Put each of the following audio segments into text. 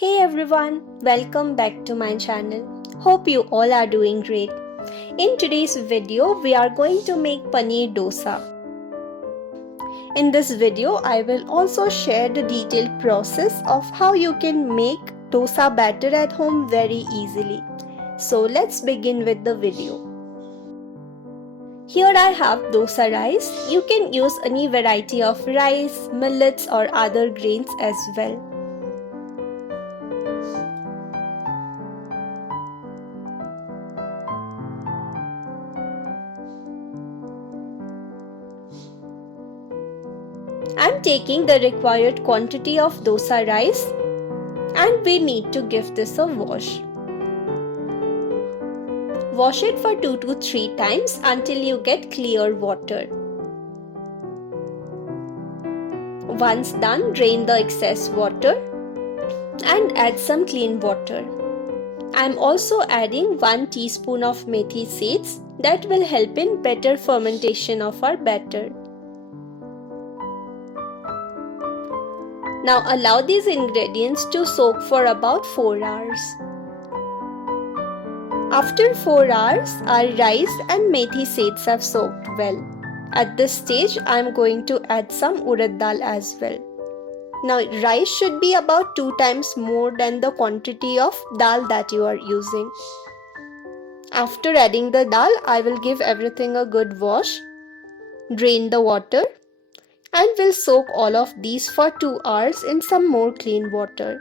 Hey everyone, welcome back to my channel. Hope you all are doing great. In today's video, we are going to make paneer dosa. In this video, I will also share the detailed process of how you can make dosa batter at home very easily. So let's begin with the video. Here I have dosa rice. You can use any variety of rice, millets or other grains as well. I'm taking the required quantity of dosa rice and we need to give this a wash. Wash it for 2 to 3 times until you get clear water. Once done, drain the excess water and add some clean water. I'm also adding 1 teaspoon of methi seeds that will help in better fermentation of our batter. Now allow these ingredients to soak for about 4 hours. After 4 hours, our rice and methi seeds have soaked well. At this stage, I am going to add some urad dal as well. Now rice should be about 2 times more than the quantity of dal that you are using. After adding the dal, I will give everything a good wash, drain the water, and will soak all of these for 2 hours in some more clean water.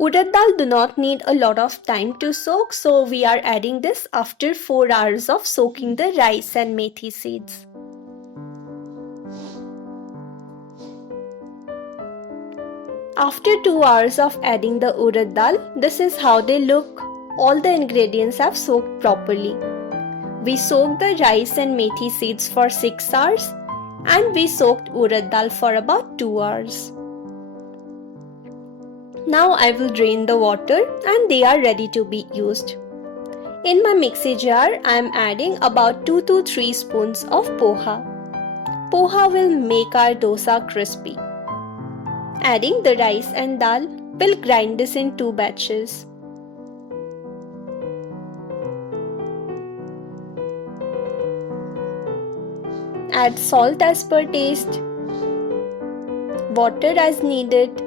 Urad dal do not need a lot of time to soak, so we are adding this after 4 hours of soaking the rice and methi seeds. After 2 hours of adding the urad dal, this is how they look. All the ingredients have soaked properly. We soaked the rice and methi seeds for 6 hours and we soaked urad dal for about 2 hours. Now I will drain the water and they are ready to be used. In my mixie jar, I am adding about 2 to 3 spoons of poha. Poha will make our dosa crispy. Adding the rice and dal, will grind this in 2 batches. Add salt as per taste, water as needed,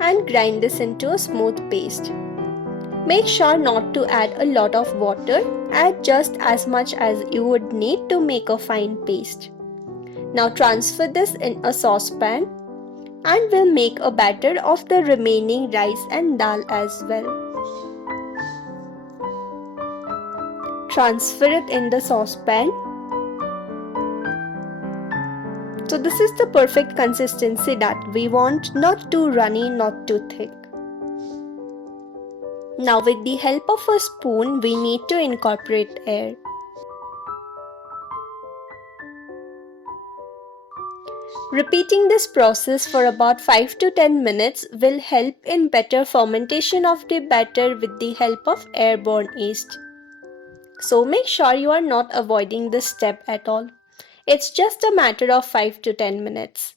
and grind this into a smooth paste. Make sure not to add a lot of water, add just as much as you would need to make a fine paste. Now transfer this in a saucepan and we'll make a batter of the remaining rice and dal as well. Transfer it in the saucepan. So this is the perfect consistency that we want, not too runny, not too thick. Now with the help of a spoon, we need to incorporate air. Repeating this process for about 5 to 10 minutes will help in better fermentation of the batter with the help of airborne yeast. So make sure you are not avoiding this step at all. It's just a matter of 5 to 10 minutes.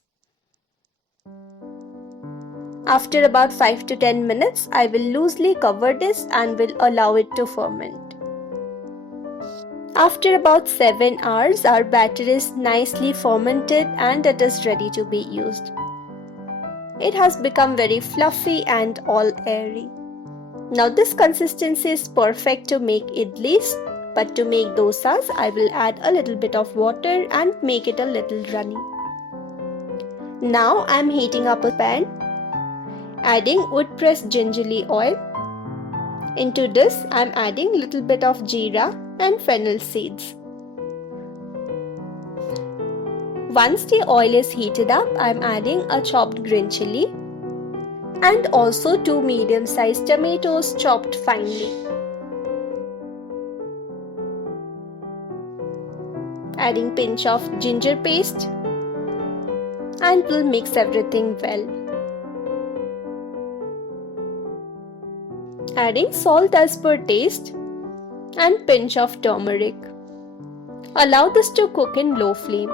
After about 5 to 10 minutes, I will loosely cover this and will allow it to ferment. After about 7 hours, our batter is nicely fermented and it is ready to be used. It has become very fluffy and all airy. Now this consistency is perfect to make idlis, but to make dosas, I will add a little bit of water and make it a little runny. Now I am heating up a pan, adding wood pressed gingerly oil. Into this I am adding a little bit of jeera and fennel seeds. Once the oil is heated up, I am adding a chopped green chilli and also 2 medium-sized tomatoes chopped finely. Adding pinch of ginger paste and we'll mix everything well. Adding salt as per taste and pinch of turmeric. Allow this to cook in low flame.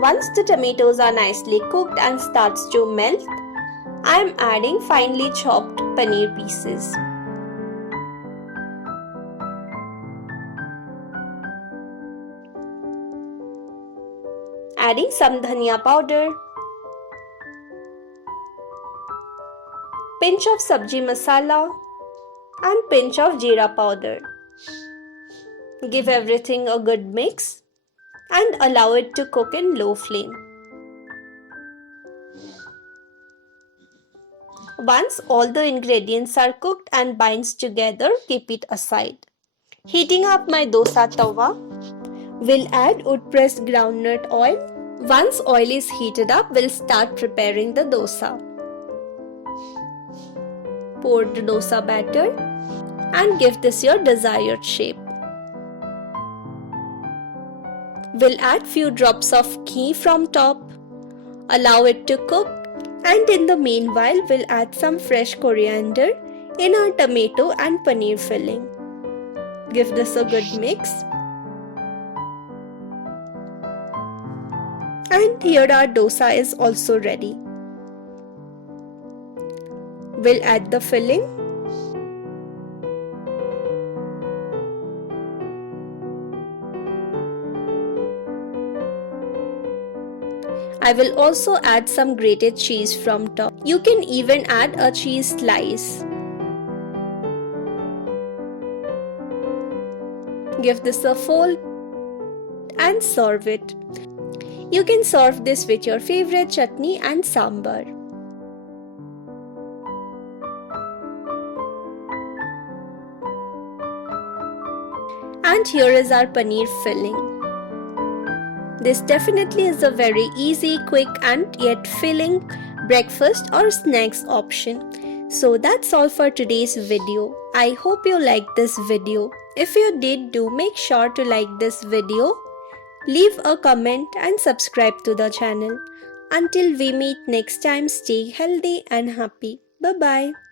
Once the tomatoes are nicely cooked and starts to melt, I am adding finely chopped paneer pieces. Adding some dhania powder, pinch of sabji masala and pinch of jeera powder. Give everything a good mix and allow it to cook in low flame. Once all the ingredients are cooked and binds together, keep it aside. Heating up my dosa tawa, we'll add wood pressed groundnut oil. Once oil is heated up, we'll start preparing the dosa. Pour the dosa batter and give this your desired shape. We'll add few drops of ghee from top, allow it to cook, and in the meanwhile we'll add some fresh coriander in our tomato and paneer filling. Give this a good mix. And here our dosa is also ready. We'll add the filling. I will also add some grated cheese from top. You can even add a cheese slice. Give this a fold and serve it. You can serve this with your favorite chutney and sambar. And here is our paneer filling. This definitely is a very easy, quick and yet filling breakfast or snacks option. So that's all for today's video. I hope you liked this video. If you did, do make sure to like this video, leave a comment and subscribe to the channel. Until we meet next time, stay healthy and happy. Bye-bye.